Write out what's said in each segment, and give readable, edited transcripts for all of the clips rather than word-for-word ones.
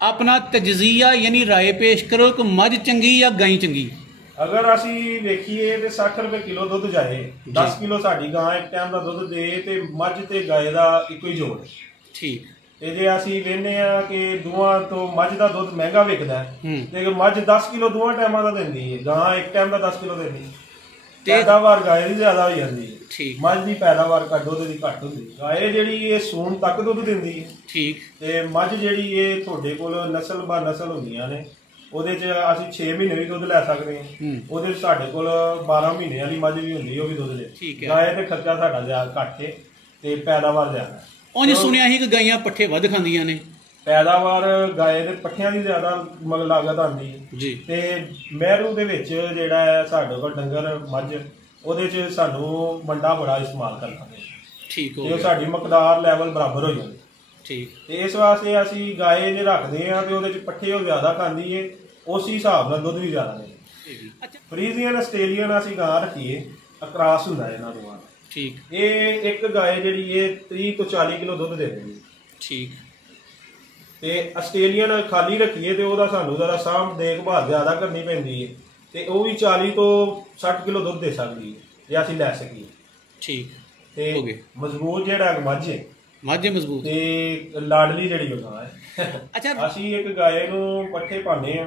अपना तजजिया यानी राय पेश करो कि मझ चंगी या गाय चंगी। अगर असी वेखीए तो 60 रुपए किलो दुध जाए 10 किलो साडी गां एक टाइम का दुध दे ते मझ ते गाय का इको ही जोड़। ठीक ते जे असी वेखने आ कि दोवां तो मझ का दुध महंगा विकदा है ते मझ 10 किलो दोवां टाइमां दा दिंदी है, गां एक टाइम का 10 किलो दिंदी है। पैदावार गाय की ज्यादा हो जाती है, मझ की पैदावार दुध की घट होंदी। गाय जिहड़ी ये सून तक दुध दिंदी है। ठीक ते मझ जिहड़ी ये तुहाडे कोल नस्ल ब नस्ल होंदियां ने ਉਹਦੇ ਚ ਅਸੀਂ 6 ਮਹੀਨੇ ਵੀ ਦੁੱਧ ਲੈ ਸਕਦੇ ਹਾਂ। ਉਹਦੇ ਸਾਡੇ ਕੋਲ 12 ਮਹੀਨੇ ਵਾਲੀ ਮੱਝ ਵੀ ਹੁੰਦੀ, ਉਹ ਵੀ ਦੁੱਧ ਦੇ। ਗਾਏ ਤੇ ਖਰਚਾ ਸਾਡਾ ਜ਼ਿਆਦਾ ਘੱਟ ਹੈ ਤੇ ਪੈਦਾਵਾਰ ਜ਼ਿਆਦਾ। ਉਂਝ ਸੁਣਿਆ ਸੀ ਕਿ ਗਾਈਆਂ ਪੱਠੇ ਵੱਧ ਖਾਂਦੀਆਂ ਨੇ, ਪੈਦਾਵਾਰ ਗਾਏ ਦੇ ਪੱਠਿਆਂ ਦੀ ਜ਼ਿਆਦਾ ਲਾਗਤ ਆਉਂਦੀ ਹੈ ਜੀ। ਤੇ ਮਹਿਰੂ ਦੇ ਵਿੱਚ ਜਿਹੜਾ ਹੈ ਸਾਡੇ ਕੋਲ ਡੰਗਰ ਮੱਝ ਉਹਦੇ ਚ ਸਾਨੂੰ ਮੰਡਾ ਬੜਾ ਇਸਤੇਮਾਲ ਕਰਨਾ ਹੈ। ਠੀਕ ਹੋ ਗਿਆ, ਤੇ ਸਾਡੀ ਮਕਦਾਰ ਲੈਵਲ ਬਰਾਬਰ ਹੋ ਜਾਂਦੀ। ठीक ते इस वास्ते असी गाय जे रखते हैं तो वो पट्ठे ज्यादा खाती है, उस हिसाब नाल दुध भी ज्यादा देती। फ्रीजियन आस्ट्रेलियन असी गां रखीए अक्रास हुंदा है इन्हां दोवां। ठीक ये एक गाय जिहड़ी ये 30 तो 40 किलो दुध दे देगी। ठीक ते आस्ट्रेलियन खाली रखीए तो ओहदा सानू जरा साम देखभाल ज्यादा करनी पैंदी है ते वो भी 40 तो 60 किलो दुध दे सकदी है जे असी लै सकीए। ठीक ते मजबूत जिहड़ा मझ है माझे मजबूत ते लाडली जड़ी गां है। अच्छा असी एक गाय नूं पट्ठे पाने आ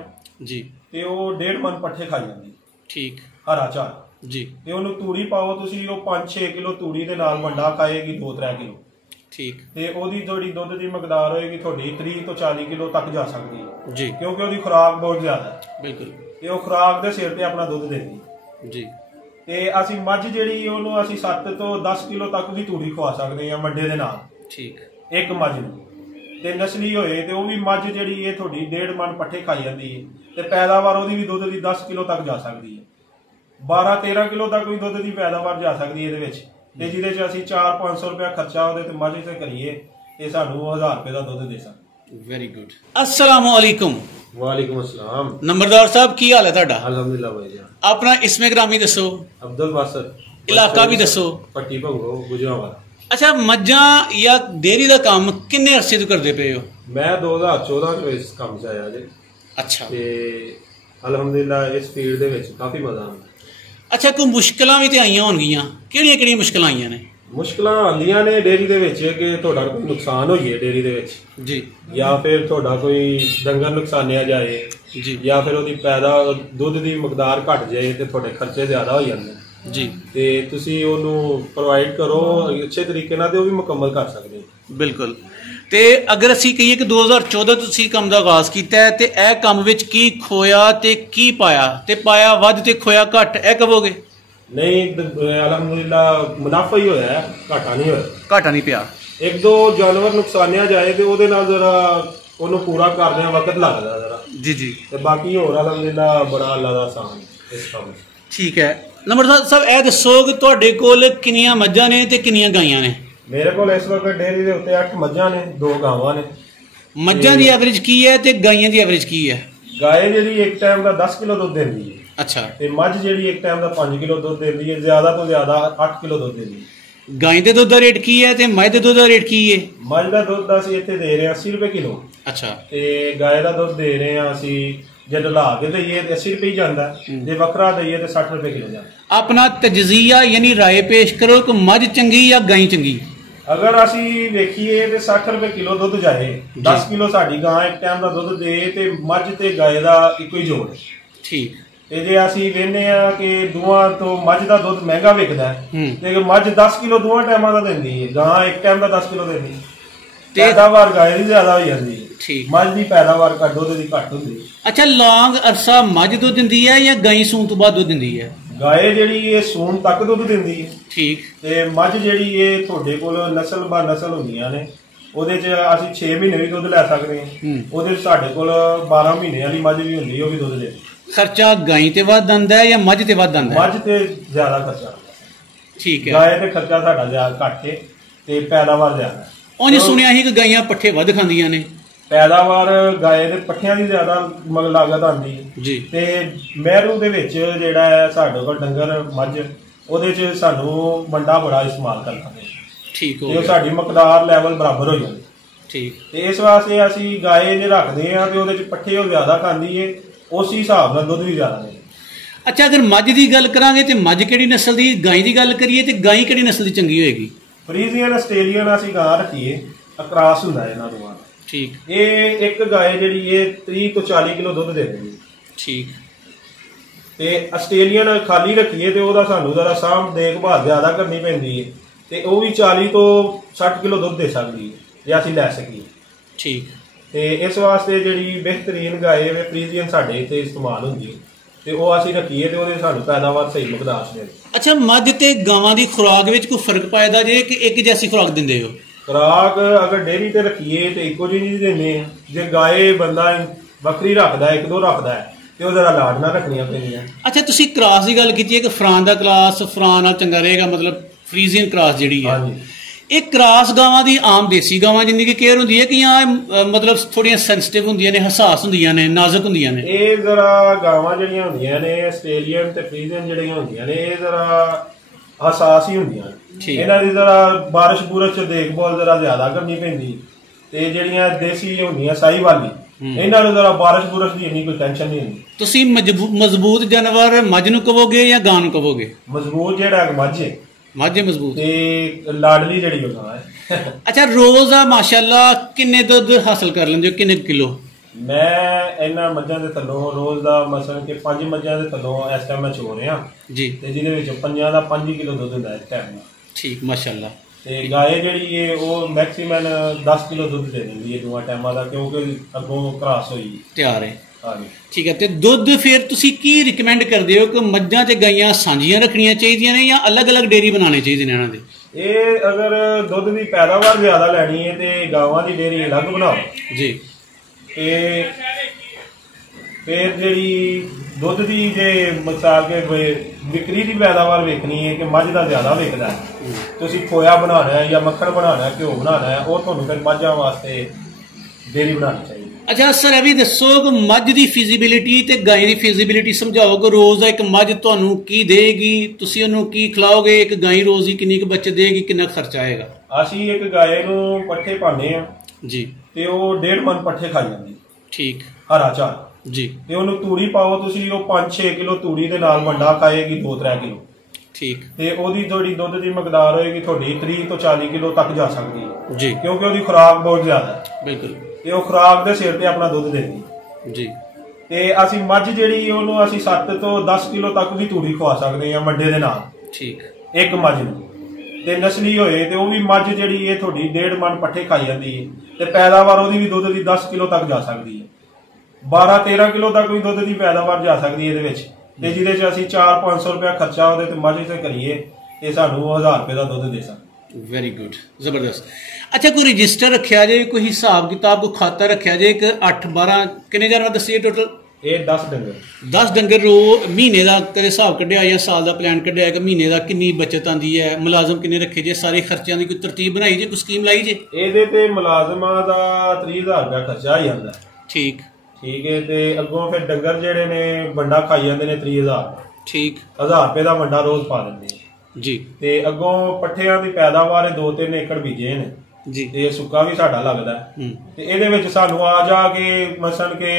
जी ते ओ 1.5 मन पट्ठे खाई जांदी। ठीक हरा चार जी ते ओनू तूड़ी पाओ तुसी ओ 5-6 किलो तूड़ी दे नाल वंडा खाएगी 2-3 किलो। ठीक ते ओदी थोड़ी दुध दी मकदार होएगी थोड़ी 30 तो 40 किलो तक जा सकदी है जी, क्योंकि ओदी खुराक बहुत ज्यादा है। बिल्कुल ते ओ खुराक दे सिर ते अपना दुध देंदी जी। ते असी मझ जिहड़ी ओनू असी 7 तो 10 किलो तक भी तूड़ी खवा सकदे आ मंडे दे नाल। ठीक एक मझ ते नस्ली होए ते वो भी मझ जिहड़ी ये थोड़ी 1.5 मन पट्ठे खाई जाती है ते पैदावार ओदी भी दुध दी 10 किलो तक जा सकती है। 12-13 किलो तक भी दुध की पैदावार जा सकती है इहदे विच ते जिहदे च असीं 400-500 रुपया खर्चा ओहदे ते मझ ते करिए ते सानू 1000 रुपए दा दुध दे सकदा। Very good. अस्सलाम वालेकुम। वालेकुम अस्सलाम। नंबरदार साहब की हाल है तुहाडा? अल्हम्दुलिल्लाह भाई जान। अपना इसमें ग्रामी दसो। अब्दुल बासित। इलाका भी दसो। पट्टी भंगो गुजरांवाला। अच्छा मज्जां या डेयरी का काम किन्ने अरसे तो करते पे हो? मैं 2014 ਚ इस काम च आया जी। अच्छा ते अल्हम्दुलिल्लाह इस फील्ड दे विच काफी मजा आंदा। अच्छा कोई मुश्किलां भी ते आईयां होणगियां, किहड़ियां-किहड़ियां मुश्किलां आईयां ने? मुश्किलां आंदियां ने डेयरी दे विच कि तुहाडा कोई नुकसान होई है डेयरी दे विच जी, या फिर तुहाडा कोई डंगर नुकसानिया जाए जी, या फिर ओहदी पैदा दुध दी मकदार घट जाए ते तुहाडे खर्चे ज्यादा हो जांदे जी ते तुसी ओनू प्रोवाइड करो अच्छे तरीके नाल ते वो भी मुकम्मल कर सकदे हो। बिल्कुल ते अगर असी कहिए कि 2014 तुसी काम दा आगाज कीता है ते ए काम विच की खोया ते की पाया ते पाया वध ते खोया घट ए कहोगे? नहीं अल्हम्दुलिल्लाह मुनाफा ही होया है, घाटा नहीं होया। घाटा नहीं पिया। एक दो जानवर नुकसानिया जाए ते ओदे नाल जरा ओनू पूरा करने वक्त लगदा जरा जी जी ते बाकी होर अल्हम्दुलिल्लाह बड़ा अल्लाह दा आसान इस काम। ठीक है नंबरदार साहब ए दसो कि तुहाडे कोल किन्नियां मज्जां ने ते किन्नियां गाइयां ने? मेरे कोल इस वक्त डेयरी दे उत्ते 8 मज्जां ने 2 गावां ने। मज्जां दी एवरेज की है ते गाइयां दी एवरेज की है? गाय जिहड़ी एक टाइम दा 10 किलो दुध देंदी है। अच्छा ते मझ जिहड़ी एक टाइम दा 5 किलो दुध देंदी है, ज्यादा तो ज्यादा 8 किलो दुध देंदी है। गाय दे दुध दा रेट की है ते मझ दे दुध दा रेट की है? मझ दा दुध दा असीं इत्थे दे रहे हां 80 रुपए किलो। अच्छा ते गाय दा दुध दे रहे हां असीं जे ला के दईए 80 रुपए ही जाता है, जे वखरा दईए तो 60 रुपए किलो जाता। अपना तजजिया यानी राय पेश करो कि मझ चंगी या गाय चंगी। अगर असी वेखीए तो 60 रुपए किलो दुध जाए 10 किलो साडी गां एक टाइम का दुध दे ते मझ ते गाय का इको ही जोड़। ठीक ते जे असी वेखने आ कि दोवां तो मझ का दुध महंगा विकदा है ते मझ 10 किलो दोवां टाइमां दा दिंदी है, गां एक टाइम का 10 किलो दिंदी है। पैदावार गाय की ज्यादा हो जाती है, मझ की पैदावार दुध की घट होंदी। अच्छा लॉन्ग अरसा मझ दुध दिंदी है या गाय सून तो बाद दुध दिंदी है? गाय जिहड़ी ये सून तक दुध दिंदी है। ठीक ते मझ जिहड़ी ये तुहाडे कोल नस्ल ब नस्ल होंदियां ने ਉਹਦੇ ਚ ਅਸੀਂ 6 ਮਹੀਨੇ ਵੀ ਦੁੱਧ ਲੈ ਸਕਦੇ ਹਾਂ। ਉਹਦੇ ਸਾਡੇ ਕੋਲ 12 ਮਹੀਨੇ ਵਾਲੀ ਮੱਝ ਵੀ ਹੁੰਦੀ ਉਹ ਵੀ ਦੁੱਧ ਦੇ। ਖਰਚਾ ਗਾਂ ਤੇ ਵੱਧ ਆਂਦਾ ਹੈ ਜਾਂ ਮੱਝ ਤੇ ਵੱਧ ਆਂਦਾ ਹੈ? ਮੱਝ ਤੇ ਜ਼ਿਆਦਾ ਖਰਚਾ। ਠੀਕ ਹੈ ਗਾਂ ਤੇ ਖਰਚਾ ਸਾਡਾ ਜ਼ਿਆਦਾ ਘੱਟ ਹੈ ਤੇ ਪੈਦਾਵਾਰ ਜ਼ਿਆਦਾ। ਉਹਨੇ ਸੁਣਿਆ ਸੀ ਕਿ ਗਾਈਆਂ ਪੱਠੇ ਵੱਧ ਖਾਂਦੀਆਂ ਨੇ। ਪੈਦਾਵਾਰ ਗਾਏ ਦੇ ਪੱਠਿਆਂ ਦੀ ਜ਼ਿਆਦਾ ਲਾਗਤ ਆਉਂਦੀ ਜੀ ਤੇ ਮਹਿਰੂ ਦੇ ਵਿੱਚ ਜਿਹੜਾ ਹੈ ਸਾਡੇ ਕੋਲ ਡੰਗਰ ਮੱਝ ਉਹਦੇ ਚ ਸਾਨੂੰ ਮੰਡਾ ਬੜਾ ਇਸਤੇਮਾਲ ਕਰਨਾ। ਠੀਕ ਹੋ ਗਿਆ। ਸਾਡੀ ਮਕਦਾਰ ਲੈਵਲ ਬਰਾਬਰ ਹੋ ਜਾਂਦੀ। ਠੀਕ। ਤੇ ਇਸ ਵਾਸਤੇ ਅਸੀਂ ਗਾਏ ਜੇ ਰੱਖਦੇ ਆ ਤੇ ਉਹਦੇ ਚ ਪੱਠੇ ਉਹ ਜ਼ਿਆਦਾ ਖਾਂਦੀ ਏ, ਉਸ ਹਿਸਾਬ ਨਾਲ ਦੁੱਧ ਵੀ ਜ਼ਿਆਦਾ ਦੇ। ਅੱਛਾ, ਅਗਰ ਮੱਝ ਦੀ ਗੱਲ ਕਰਾਂਗੇ ਤੇ ਮੱਝ ਕਿਹੜੀ ਨਸਲ ਦੀ, ਗਾਂ ਦੀ ਗੱਲ ਕਰੀਏ ਤੇ ਗਾਂ ਕਿਹੜੀ ਨਸਲ ਦੀ ਚੰਗੀ ਹੋਏਗੀ? ਫਰੀਜ਼ੀਅਨ ਆਸਟ੍ਰੇਲੀਅਨ ਅਸੀਂ ਗਾਂ ਰੱਖੀਏ, ਅਕਰਾਸ ਹੁੰਦਾ ਇਹਨਾਂ ਦੋਵਾਂ ਦਾ। ਠੀਕ। ਇਹ ਇੱਕ ਗਾਏ ਜਿਹੜੀ ਇਹ 30 ਤੋਂ 40 ਕਿਲੋ ਦੁੱਧ ਦੇ ਦੇਗੀ। ਠੀਕ। ਤੇ ਆਸਟ੍ਰੇਲੀਅਨ ਖਾਲੀ ਰੱਖੀਏ ਤੇ ਉਹਦਾ ਸਾਨੂੰ ਜ਼ਰਾ ਸਾਂਭ ਦੇਖਭਾਲ ਜ਼ਿਆਦਾ ਕਰਨੀ ਪੈਂਦੀ ਹੈ, ਤੇ ਉਹ ਵੀ 40 ਤੋਂ 60 ਕਿਲੋ ਦੁੱਧ ਦੇ ਸਕਦੀ ਹੈ ਜੇ ਅਸੀਂ ਲੈ ਸਕੀਏ। ਠੀਕ। ਤੇ ਇਸ ਵਾਸਤੇ ਜਿਹੜੀ ਬਿਹਤਰੀਨ ਗਾਏ ਵੇ ਫਰੀਜ਼ੀਅਨ ਸਾਡੇ ਇੱਥੇ ਇਸਤੇਮਾਲ ਹੁੰਦੀ ਹੈ, ਤੇ ਉਹ ਅਸੀਂ ਰੱਖੀਏ ਤੇ ਉਹਦੇ ਸਾਨੂੰ ਪੈਦਾਵਾਰ ਸਹੀ ਮਕਦਾਰ ਚ ਦੇ। ਅੱਛਾ, ਮੱਝ ਤੇ ਗਾਵਾਂ ਦੀ ਖੁਰਾਕ ਵਿੱਚ ਕੋਈ ਫਰਕ ਪਾਇਦਾ ਜੇ ਕਿ ਇੱਕ ਜੈਸੀ ਖੁਰਾਕ ਦਿੰਦੇ ਹੋ? ਖੁਰਾਕ ਅਗਰ ਡੇਅਰੀ ਤੇ ਰੱਖੀਏ ਤੇ ਇੱਕੋ ਜਿਹੀ ਦਿੰਦੇ ਆ। ਜੇ ਗਾਏ ਬੰਦਾ ਵੱਖਰੀ ਰੱਖਦਾ, ਇੱਕ ਦੋ ਰੱਖਦਾ ਹੈ, ਤੇ ਉਹ ਜ਼ਰਾ ਲਾਡ ਨਾਲ ਰੱਖਣੀਆਂ ਪੈਂਦੀਆਂ। ਅੱਛਾ, ਤੁਸੀਂ ਕ੍ਰਾਸ ਦੀ ਗੱਲ ਕੀਤੀ ਹੈ ਕਿ ਫਰਾਨ ਦਾ ਕਲਾਸ ਫਰਾਨ ਨਾਲ ਚੰਗਾ ਰਹੇਗਾ, ਮਤਲਬ ਫਰੀਜ਼ੀਅਨ ਕ੍ਰਾਸ ਜਿਹੜੀ ਹੈ, ਇਹ ਕ੍ਰਾਸ ਗਾਵਾਂ ਦੀ ਆਮ ਦੇਸੀ ਗਾਵਾਂ ਜਿੰਨੀ ਕਿ ਕੇਅਰ ਹੁੰਦੀ ਹੈ ਕਿ ਜਾਂ ਮਤਲਬ ਥੋੜੀਆਂ ਸੈਂਸਿਟਿਵ ਹੁੰਦੀਆਂ ਨੇ, ਹਸਾਸ ਹੁੰਦੀਆਂ ਨੇ, ਨਾਜ਼ੁਕ ਹੁੰਦੀਆਂ ਨੇ? ਇਹ ਜ਼ਰਾ ਗਾਵਾਂ ਜਿਹੜੀਆਂ ਹੁੰਦੀਆਂ ਨੇ ਆਸਟ੍ਰੇਲੀਅਨ ਤੇ ਫਰੀਜ਼ੀਅਨ ਜਿਹੜੀਆਂ ਹੁੰਦੀਆਂ ਨੇ, ਇਹ ਜ਼ਰਾ ਹਸਾਸ ਹੀ ਹੁੰਦੀਆਂ ਨੇ। ਇਹਨਾਂ ਦੀ ਜ਼ਰਾ ਬਾਰਿਸ਼ ਬੂਰਸ਼ ਚ ਦੇਖਭਾਲ ਜ਼ਰਾ ਜ਼ਿਆਦਾ ਕਰਨੀ ਪੈਂਦੀ। ਤੇ ਜਿਹੜੀਆਂ ਦੇਸੀ ਹੁੰਦੀਆਂ ਸਾਹੀਵਾਲੀ, ਇਹਨਾਂ ਨੂੰ ਜ਼ਰਾ ਬਾਰਿਸ਼ ਬੂਰਸ਼ ਦੀ ਇੰਨੀ ਕੋਈ ਟੈਨਸ਼ਨ ਨਹੀਂ ਹੁੰਦੀ। ਤੁਸੀਂ ਮਜ਼ਬੂਤ ਜਾਨਵਰ ਮੱਝ ਨੂੰ ਕਹੋਗੇ ਜਾਂ ਗਾਂ ਨੂੰ ਕਹੋਗੇ? ਮਜ਼ਬੂਤ ਜਿਹੜਾ ਮੱਝ ਹੈ, ਮੱਝ ਮਜ਼ਬੂਤ ਤੇ ਲਾਡਲੀ ਜਿਹੜੀ ਉਹ ਗਾਂ ਹੈ। ਅੱਛਾ, ਰੋਜ਼ ਆ ਮਾਸ਼ਾਅੱਲਾ ਕਿੰਨੇ ਦੁੱਧ ਹਾਸਲ ਕਰ ਲੈਂਦੇ ਹੋ, ਕਿੰਨੇ ਕਿਲੋ? ਮੈਂ ਇਹਨਾਂ ਮੱਝਾਂ ਦੇ ਥੱਲੋਂ ਰੋਜ਼ ਦਾ ਮਸਲ ਕਿ 5 ਮੱਝਾਂ ਦੇ ਥੱਲੋਂ ਇਸ ਟਾਈਮ ਮੈਂ ਚੋ ਰਿਹਾ ਜੀ, ਤੇ ਜਿਹਦੇ ਵਿੱਚ 5 ਦਾ 5 ਕਿਲੋ ਦੁੱਧ ਹੁੰਦਾ ਇਸ ਟਾਈਮ। ਠੀਕ, ਮਾਸ਼ਾਅੱਲਾ। ਤੇ ਗਾਏ ਜਿਹੜੀ ਹੈ ਉਹ ਮੈਕਸੀਮਮ 10 ਕਿਲੋ ਦੁੱਧ ਦੇ ਦਿੰਦੀ ਹੈ ਦੋਵਾਂ ਟਾਈਮਾਂ ਦਾ, ਕਿਉਂਕਿ ਅੱਗੋਂ ਕ੍ਰਾਸ ਹੋਈ ਤਿਆਰ ਹੈ। ਹਾਂਜੀ, ਠੀਕ ਹੈ। ਤੇ ਦੁੱਧ ਫਿਰ ਤੁਸੀਂ ਕੀ ਰਿਕਮੈਂਡ ਕਰਦੇ ਹੋ ਕਿ ਮੱਝਾਂ ਤੇ ਗਾਈਆਂ ਸਾਂਝੀਆਂ ਰੱਖਣੀਆਂ ਚਾਹੀਦੀਆਂ ਨੇ ਜਾਂ ਅਲੱਗ-ਅਲੱਗ ਡੇਅਰੀ ਬਣਾਉਣੇ ਚਾਹੀਦੇ ਨੇ ਇਹਨਾਂ ਦੇ? ਇਹ ਅਗਰ ਦੁੱਧ ਦੀ ਪੈਦਾਵਾਰ ਜ਼ਿਆਦਾ ਲੈਣੀ ਹੈ ਤੇ ਗਾਵਾਂ ਦੀ ਡੇਅਰੀ ਅਲੱਗ ਬਣਾਓ ਜੀ। ਤੇ ਫਿਰ ਜਿਹੜੀ ਦੁੱਧ ਦੀ ਜੇ ਮਿਸਾਲ ਕੇ ਵਿਕਰੀ ਦੀ ਪੈਦਾਵਾਰ ਵੇਖਣੀ ਹੈ ਕਿ ਮੱਝ ਦਾ ਜ਼ਿਆਦਾ ਵਿਕਦਾ ਹੈ, ਤੁਸੀਂ ਖੋਇਆ ਬਣਾਉਣਾ ਹੈ ਜਾਂ ਮੱਖਣ ਬਣਾਉਣਾ ਹੈ, ਘਿਓ ਬਣਾਉਣਾ ਹੈ, ਉਹ ਤੁਹਾਨੂੰ ਫਿਰ ਮੱਝਾਂ ਵਾਸਤੇ ਡੇਅਰੀ ਬਣਾਉਣੀ ਚਾਹੀਦੀ। ਅੱਛਾ ਸਰ, ਇਹ ਵੀ ਦੱਸੋ ਕਿ ਮੱਝ ਦੀ ਫਿਜ਼ੀਬਿਲਿਟੀ ਤੇ ਗਾਂ ਦੀ ਫਿਜ਼ੀਬਿਲਿਟੀ ਸਮਝਾਓ ਕਿ ਰੋਜ਼ ਦਾ ਇੱਕ ਮੱਝ ਤੁਹਾਨੂੰ ਕੀ ਦੇਗੀ, ਤੁਸੀਂ ਉਹਨੂੰ ਕੀ ਖਿਲਾਓਗੇ, ਇੱਕ ਗਾਂ ਰੋਜ਼ ਦੀ ਕਿੰਨੀ ਕੁ ਬੱਚਤ ਦੇਗੀ, ਕਿੰਨਾ ਖਰਚਾ ਆਏਗਾ? ਅਸੀਂ ਇੱਕ ਗਾਏ ਨੂੰ ਪੱਠੇ ਪਾਉਂਦੇ ਆ ਜੀ, ਤੇ ਉਹ 1.5 ਮਣ ਪੱਠੇ ਖਾ ਜਾਂਦੀ। ਠੀਕ। ਹਰਾ ਚਾਰ ਜੀ। ਤੇ ਉਹਨੂੰ ਤੂੜੀ ਪਾਓ ਤੁਸੀਂ, ਉਹ 5-6 ਕਿਲੋ ਤੂੜੀ ਦੇ ਨਾਲ ਵੰਡਾ ਖਾਏਗੀ, 2-3 ਕਿਲੋ। ਠੀਕ। ਤੇ ਉਹਦੀ ਥੋੜੀ ਦੁੱਧ ਦੀ ਮਕਦਾਰ ਹੋਏਗੀ ਤੁਹਾਡੀ 30 ਤੋਂ 40 ਕਿਲੋ ਤੱਕ ਜਾ ਸਕਦੀ ਹੈ ਜੀ, ਕਿਉਂਕਿ ਉਹਦੀ ਖੁਰਾਕ ਬਹੁਤ ਜ਼ਿਆਦਾ ਹੈ। ਬਿਲਕੁਲ। ਤੇ ਉਹ ਖੁਰਾਕ ਦੇ ਸਿਰ ਤੇ ਆਪਣਾ ਦੁੱਧ ਦੇਗੀ ਜੀ। ਤੇ ਅਸੀਂ ਮੱਝ ਜਿਹੜੀ ਉਹਨੂੰ ਅਸੀਂ 7 ਤੋਂ 10 ਕਿਲੋ ਤੱਕ ਵੀ ਤੂੜੀ ਖਵਾ ਸਕਦੇ ਹਾਂ ਵੱਡੇ ਦੇ ਨਾਲ। ਠੀਕ। ਇੱਕ ਮੱਝ ਨੂੰ ਤੇ ਨਸਲੀ ਹੋਏ ਤੇ ਉਹ ਵੀ ਮੱਝ ਜਿਹੜੀ ਇਹ ਤੁਹਾਡੀ 1.5 ਮਣ ਪੱਠੇ ਖਾਈ ਜਾਂਦੀ ਹੈ ਤੇ ਪੈਦਾਵਾਰ ਉਹਦੀ ਵੀ ਦੁੱਧ ਦੀ 10 ਕਿਲੋ ਤੱਕ ਜਾ ਸਕਦੀ ਹੈ। 12-13 ਕਿਲੋ ਤੱਕ ਵੀ ਦੁੱਧ ਦੀ ਪੈਦਾਵਾਰ ਜਾ ਸਕਦੀ ਹੈ ਇਹਦੇ ਵਿੱਚ, ਤੇ ਜਿਹਦੇ ਚ ਅਸੀਂ 400-500 ਰੁਪਇਆ ਖਰਚਾ ਉਹਦੇ ਤੇ ਮੱਝ ਤੇ ਕਰੀਏ ਤੇ ਸਾਨੂੰ 1000 ਰੁਪਏ ਦਾ ਦੁੱਧ ਦੇ ਸਕਦਾ। ਵੈਰੀ ਗੁੱਡ, ਜ਼ਬਰਦਸਤ। ਅੱਛਾ, ਕੋਈ ਰਜਿਸਟਰ ਰੱਖਿਆ ਜੇ, ਕੋਈ ਹਿਸਾਬ ਕਿਤਾਬ, ਕੋਈ ਖਾਤਾ ਰੱਖਿਆ ਜੇ ਕਿ 8-12 ਕਿੰਨੇ ਜਾਨਵਰ ਦੱਸੀਏ ਟੋਟਲ? ਇਹ 10 ਡੰਗਰ। 10 ਡੰਗਰ ਰੋ ਮਹੀਨੇ ਦਾ ਕਦੇ ਹਿਸਾਬ ਕੱਢਿਆ ਜਾਂ ਸਾਲ ਦਾ ਪਲਾਨ ਕੱਢਿਆ ਕਿ ਮਹੀਨੇ ਦਾ ਕਿੰਨੀ ਬਚਤ ਆਉਂਦੀ ਹੈ, ਮੁਲਾਜ਼ਮ ਕਿੰਨੇ ਰੱਖੇ ਜੇ, ਸਾਰੇ ਖਰਚਿਆਂ ਦੀ ਕੋਈ ਤਰਤੀਬ ਬਣਾਈ ਜੇ, ਕੋਈ ਸਕੀਮ ਲਾਈ ਜੇ? ਇਹਦੇ ਤੇ ਮੁਲਾਜ਼ਮਾਂ ਦਾ 30,000 ਰੁਪਇਆ ਖਰਚਾ ਆ ਜਾਂਦਾ। ਠੀਕ। ਠੀਕ ਹੈ। ਤੇ ਅੱਗੋਂ ਫਿਰ ਡੰਗਰ ਜਿਹੜੇ ਨੇ ਵੰਡਾ ਖਾਈ ਜਾਂਦੇ ਨੇ 30,000। ਠੀਕ। 1000 ਰੁਪਏ ਦਾ ਵੰਡਾ ਰੋਜ਼ ਪਾ ਦਿੰਦੇ ਜੀ। ਤੇ ਅੱਗੋਂ ਪੱਠਿਆਂ ਦੀ ਪੈਦਾਵਾਰ 2-3 ਏਕੜ ਬੀਜੇ ਨੇ ਜੀ, ਤੇ ਸੁੱਕਾ ਵੀ ਸਾਡਾ ਲੱਗਦਾ ਤੇ ਇਹਦੇ ਵਿੱਚ ਸਾਨੂੰ ਆ ਜਾ ਕੇ ਮਸਲ ਕੇ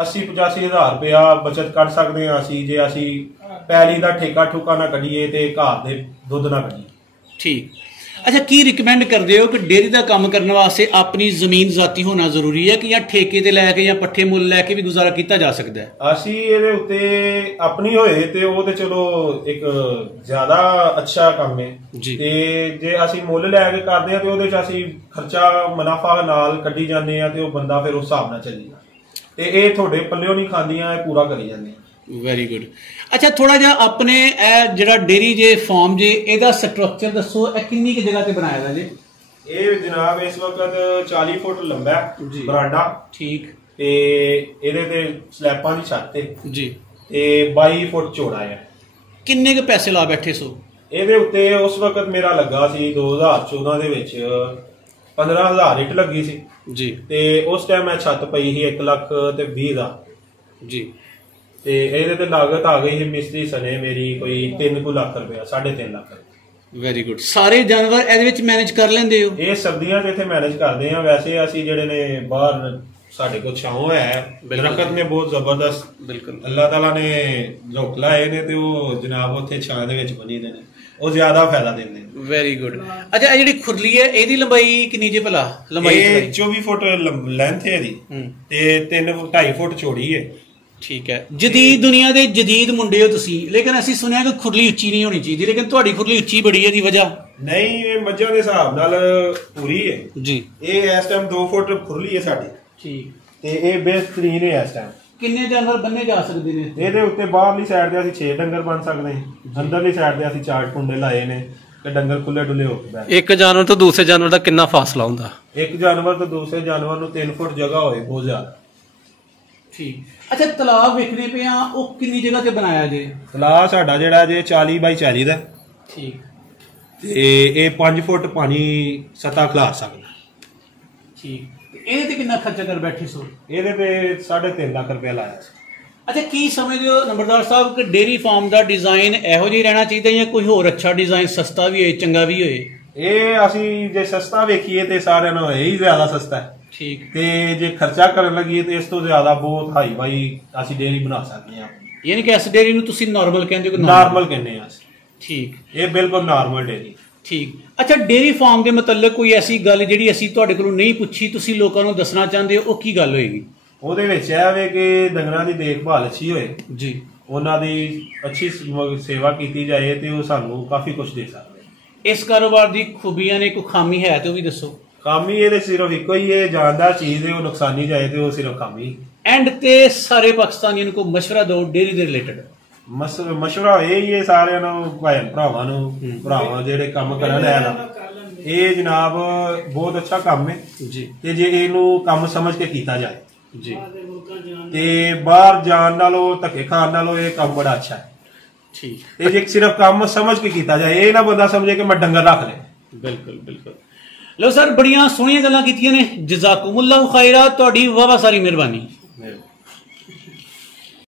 80-85 ਹਜ਼ਾਰ ਰੁਪਇਆ ਬਚਤ ਕਰ ਸਕਦੇ ਹਾਂ ਅਸੀਂ, ਜੇ ਅਸੀਂ ਪੈਲੀ ਦਾ ਠੇਕਾ ਠੂਕਾ ਨਾ ਕੱਢੀਏ ਤੇ ਘਰ ਦੇ ਦੁੱਧ ਨਾ ਕੱਢੀਏ। ਠੀਕ। ਅੱਛਾ, ਕੀ ਰਿਕਮੈਂਡ ਕਰਦੇ ਹੋ ਕਿ ਡੇਅਰੀ ਦਾ ਕੰਮ ਕਰਨ ਵਾਸਤੇ ਆਪਣੀ ਜ਼ਮੀਨ ਜ਼ਾਤੀ ਹੋਣਾ ਜ਼ਰੂਰੀ ਹੈ ਕਿ ਜਾਂ ਠੇਕੇ ਤੇ ਲੈ ਕੇ ਜਾਂ ਪੱਠੇ ਮੁੱਲ ਲੈ ਕੇ ਵੀ ਗੁਜ਼ਾਰਾ ਕੀਤਾ ਜਾ ਸਕਦਾ ਹੈ? ਅਸੀਂ ਇਹਦੇ ਉੱਤੇ ਆਪਣੀ ਹੋਏ ਤੇ ਉਹ ਤੇ ਚਲੋ ਇੱਕ ਜ਼ਿਆਦਾ ਅੱਛਾ ਕੰਮ ਹੈ ਤੇ ਜੇ ਅਸੀਂ ਮੁੱਲ ਲੈ ਕੇ ਕਰਦੇ ਹਾਂ ਤੇ ਉਹਦੇ ਚ ਅਸੀਂ ਖਰਚਾ ਮੁਨਾਫਾ ਨਾਲ ਕੱਢੀ ਜਾਂਦੇ ਆ ਤੇ ਉਹ ਬੰਦਾ ਫਿਰ ਉਸ ਹਿਸਾਬ ਨਾਲ ਚੱਲੇਗਾ ਤੇ ਇਹ ਤੁਹਾਡੇ ਪੱਲਿਓ ਨਹੀਂ ਖਾਂਦੀਆਂ, ਇਹ ਪੂਰਾ ਕਰੀ ਜਾਂਦੇ ਆ। Very good. ਅੱਛਾ, ਥੋੜਾ ਜਿਹਾ ਆਪਣੇ ਇਹ ਜਿਹੜਾ ਡੇਅਰੀ ਜੇ ਫਾਰਮ ਜੇ ਇਹਦਾ ਸਟਰਕਚਰ ਦੱਸੋ, ਇਹ ਕਿੰਨੀ ਕਿ ਜਗ੍ਹਾ ਤੇ ਬਣਾਇਆ ਦਾ ਜੇ? ਇਹ ਜਨਾਬ ਇਸ ਵਕਤ 40 ਫੁੱਟ ਲੰਬਾ ਬਰਾਂਡਾ। ਠੀਕ। ਤੇ ਇਹਦੇ ਤੇ ਸਲੈਬਾਂ ਦੀ ਛੱਤ ਤੇ ਜੀ ਤੇ 22 ਫੁੱਟ ਚੌੜਾ ਹੈ। ਕਿੰਨੇ ਕੁ ਪੈਸੇ ਲਾ ਬੈਠੇ ਸੋ ਇਹਦੇ ਉੱਤੇ? ਉਸ ਵਕਤ ਮੇਰਾ ਲੱਗਾ ਸੀ 2014 ਦੇ ਵਿੱਚ 15,000 ਇੱਟ ਲੱਗੀ ਸੀ ਜੀ, ਤੇ ਉਸ ਟਾਈਮ ਇਹ ਛੱਤ ਪਈ ਸੀ 1,20,000 ਜੀ, ਤੇ ਇਹਦੇ ਤੇ ਲਾਗਤ ਆ ਗਈ ਸੀ ਮਿਸਤਰੀ ਸਨੇ ਮੇਰੀ ਕੋਈ 3 ਲੱਖ ਰੁਪਇਆ, 3.5 ਲੱਖ। Very good. ਸਾਰੇ ਜਾਨਵਰ ਇਹਦੇ ਵਿੱਚ ਮੈਨੇਜ ਕਰ ਲੈਂਦੇ ਹੋ? ਇਹ ਸਰਦੀਆਂ 'ਚ ਇੱਥੇ ਮੈਨੇਜ ਕਰਦੇ ਆ। ਵੈਸੇ ਅਸੀਂ ਜਿਹੜੇ ਨੇ ਬਾਹਰ ਸਾਡੇ ਕੋਲ ਛਾਂ ਹੈ, ਦਰਖਤ ਨੇ ਬਹੁਤ ਜ਼ਬਰਦਸਤ, ਬਿਲਕੁਲ ਅੱਲਾਹ ਤਾਲਾ ਨੇ ਰੁੱਖ ਲਾਏ ਨੇ ਤੇ ਉਹ ਜਨਾਬ ਉੱਥੇ ਛਾਂ ਦੇ ਵਿੱਚ ਬਣੀ ਦੇ ਨੇ, ਉਹ ਜ਼ਿਆਦਾ ਫਾਇਦਾ ਦਿੰਦੇ ਨੇ। Very good. ਅੱਛਾ, ਇਹ ਜਿਹੜੀ ਖੁਰਲੀ ਹੈ ਇਹਦੀ ਲੰਬਾਈ ਕਿੰਨੀ ਜੇ ਭਲਾ? ਲੰਬਾਈ 24 ਫੁੱਟ ਲੈਂਥ ਹੈ ਇਹਦੀ ਤੇ 2.5 ਫੁੱਟ ਚੌੜੀ ਹੈ। ਠੀਕ ਹੈ। ਜਦੀਦ ਦੁਨੀਆ ਦੇ ਜਦੀਦ ਮੁੰਡੇ ਹੋ ਤੁਸੀਂ, ਲੇਕਿਨ ਅਸੀਂ ਸੁਣਿਆ ਕਿ ਖੁਰਲੀ ਉੱਚੀ ਨਹੀਂ ਹੋਣੀ ਚਾਹੀਦੀ, ਲੇਕਿਨ ਤੁਹਾਡੀ ਖੁਰਲੀ ਉੱਚੀ ਬੜੀ ਹੈ, ਦੀ ਵਜ੍ਹਾ? ਨਹੀਂ, ਇਹ ਮੱਝਾਂ ਦੇ ਹਿਸਾਬ ਨਾਲ ਪੂਰੀ ਹੈ ਜੀ। ਇਹ ਇਸ ਟਾਈਮ 2 ਫੁੱਟ ਖੁਰਲੀ ਹੈ ਸਾਡੀ। ਠੀਕ। ਤੇ ਇਹ ਬਿਹਤਰੀਨ ਹੈ ਇਸ ਟਾਈਮ। ਕਿੰਨੇ ਜਾਨਵਰ ਬੰਨੇ ਜਾ ਸਕਦੇ ਨੇ ਇਹਦੇ ਉੱਤੇ? ਬਾਹਰਲੀ ਸਾਈਡ ਤੇ ਅਸੀਂ 6 ਡੰਗਰ ਬਣ ਸਕਦੇ ਹਾਂ, ਅੰਦਰਲੀ ਸਾਈਡ ਤੇ ਅਸੀਂ 4 ਕੁੰਡੇ ਲਾਏ ਨੇ ਤੇ ਡੰਗਰ ਖੁੱਲੇ ਡੁੱਲੇ ਹੋ ਕੇ ਬੈਠ। ਇੱਕ ਜਾਨਵਰ ਤੋਂ ਦੂਸਰੇ ਜਾਨਵਰ ਦਾ ਕਿੰਨਾ ਫਾਸਲਾ ਹੁੰਦਾ? ਇੱਕ ਜਾਨਵਰ ਤੋਂ ਦੂਸਰੇ ਜਾਨਵਰ ਨੂੰ 3 ਫੁੱਟ ਜਗ੍ਹਾ ਹੋਏ, ਬਹੁਤ ਜ਼ਿਆਦਾ। ਠੀਕ। ਅੱਛਾ, ਤਲਾਬ ਵੇਖਣੇ ਪਏ ਆ, ਉਹ ਕਿੰਨੀ ਜਗ੍ਹਾ ਤੇ ਬਣਾਇਆ ਜੇ? ਤਲਾਬ ਸਾਡਾ ਜਿਹੜਾ ਜੇ 40 ਬਾਈ 40 ਦਾ। ਠੀਕ। ਤੇ ਇਹ 5 ਫੁੱਟ ਪਾਣੀ ਸਤਾ ਖਿਲਾਰ ਸਕਦਾ। ਠੀਕ। ਇਹਦੇ ਤੇ ਕਿੰਨਾ ਖਰਚਾ ਕਰ ਬੈਠੇ ਸੋ? ਇਹਦੇ ਤੇ 3.5 ਲੱਖ ਰੁਪਏ ਲਾਇਆ ਸੀ। ਅੱਛਾ, ਕੀ ਸਮਝਦੇ ਹੋ ਨੰਬਰਦਾਰ ਸਾਹਿਬ ਕਿ ਡੇਅਰੀ ਫਾਰਮ ਦਾ ਡਿਜ਼ਾਈਨ ਇਹੋ ਜਿਹਾ ਰਹਿਣਾ ਚਾਹੀਦਾ ਜਾਂ ਕੋਈ ਹੋਰ ਅੱਛਾ ਡਿਜ਼ਾਈਨ, ਸਸਤਾ ਵੀ ਹੋਏ, ਚੰਗਾ ਵੀ ਹੋਏ? ਇਹ ਅਸੀਂ ਜੇ ਸਸਤਾ ਵੇਖੀਏ ਤੇ ਸਾਰਿਆਂ ਨੂੰ ਇਹ ਹੀ ਜ਼ਿਆਦਾ ਸਸਤਾ ਹੈ। ਠੀਕ। ਤੇ ਜੇ ਖਰਚਾ ਕਰਨ ਲੱਗੀਏ ਤੇ ਇਸ ਤੋਂ ਜ਼ਿਆਦਾ ਬਹੁਤ ਹਾਈ ਬਾਈ ਅਸੀਂ ਡੇਅਰੀ ਬਣਾ ਸਕਦੇ ਹਾਂ। ਯਾਨੀ ਕਿ ਇਸ ਡੇਅਰੀ ਨੂੰ ਤੁਸੀਂ ਨਾਰਮਲ ਕਹਿੰਦੇ ਹੋ? ਨਾਰਮਲ ਕਹਿੰਦੇ ਆ ਅਸੀਂ। ਠੀਕ। ਇਹ ਬਿਲਕੁਲ ਨਾਰਮਲ ਡੇਅਰੀ। ਠੀਕ। ਅੱਛਾ, ਡੇਅਰੀ ਫਾਰਮ ਦੇ ਮਤਲਬ ਕੋਈ ਐਸੀ ਗੱਲ ਜਿਹੜੀ ਅਸੀਂ ਤੁਹਾਡੇ ਕੋਲੋਂ ਨਹੀਂ ਪੁੱਛੀ, ਤੁਸੀਂ ਲੋਕਾਂ ਨੂੰ ਦੱਸਣਾ ਚਾਹੁੰਦੇ ਹੋ, ਉਹ ਕੀ ਗੱਲ ਹੋਏਗੀ? ਉਹਦੇ ਵਿੱਚ ਇਹ ਵੇ ਕਿ ਡੰਗਰਾਂ ਦੀ ਦੇਖਭਾਲ ਅੱਛੀ ਹੋਏ ਜੀ, ਉਹਨਾਂ ਦੀ ਅੱਛੀ ਸੇਵਾ ਕੀਤੀ ਜਾਏ ਤੇ ਉਹ ਸਾਨੂੰ ਕਾਫੀ ਕੁਝ ਦੇ ਸਕਦੇ। ਇਸ ਕਾਰੋਬਾਰ ਦੀ ਖੂਬੀਆਂ ਨੇ ਕੋਈ ਖਾਮੀ ਹੈ ਤੇ ਉਹ ਵੀ ਦੱਸੋ। ਖਾਮੀ ਇਹਦੇ ਸਿਰਫ ਇੱਕੋ ਹੀ ਹੈ, ਜਾਨਦਾਰ ਚੀਜ਼ ਹੈ, ਉਹ ਨੁਕਸਾਨੀ ਜਾਏ ਤੇ ਉਹ ਸਿਰਫ ਖਾਮੀ। ਐਂਡ ਤੇ ਸਾਰੇ ਪਾਕਿਸਤਾਨੀਆਂ ਨੂੰ ਕੋਈ ਮਸ਼ਵਰਾ ਦਿਓ ਡੇਅਰੀ ਦੇ ਰਿਲੇਟਡ। ਮਸ਼ਵਰਾ ਇਹ ਹੀ ਹੈ ਸਾਰਿਆਂ ਨੂੰ, ਭੈਣ ਭਰਾਵਾਂ ਨੂੰ, ਭਰਾਵਾਂ ਜਿਹੜੇ ਕੰਮ ਕਰਨ ਆਇਆ, ਇਹ ਜਨਾਬ ਬਹੁਤ ਅੱਛਾ ਕੰਮ ਹੈ ਜੀ। ਤੇ ਜੇ ਇਹਨੂੰ ਕੰਮ ਸਮਝ ਕੇ ਕੀਤਾ ਜਾਏ ਜੀ ਤੇ ਬਾਹਰ ਜਾਣ ਨਾਲੋਂ, ਧੱਕੇ ਖਾਣ ਨਾਲੋਂ ਇਹ ਕੰਮ ਬੜਾ ਅੱਛਾ ਹੈ। ਠੀਕ। ਤੇ ਜੇ ਸਿਰਫ ਕੰਮ ਸਮਝ ਕੇ ਕੀਤਾ ਜਾਏ, ਇਹ ਨਾ ਬੰਦਾ ਸਮਝੇ ਕਿ ਮੈਂ ਡੰਗਰ ਰੱਖ ਲੈ। ਬਿਲਕੁਲ ਬਿਲਕੁਲ। ਲਓ ਸਰ, ਬੜੀਆਂ ਸੋਹਣੀਆਂ ਗੱਲਾਂ ਕੀਤੀਆਂ ਨੇ, ਜਜ਼ਾਕੁਮੁੱਲਾਹੁ ਖੈਰਾ, ਤੁਹਾਡੀ ਵਾਹ ਸਾਰੀ ਮਿਹਰਬਾਨੀ।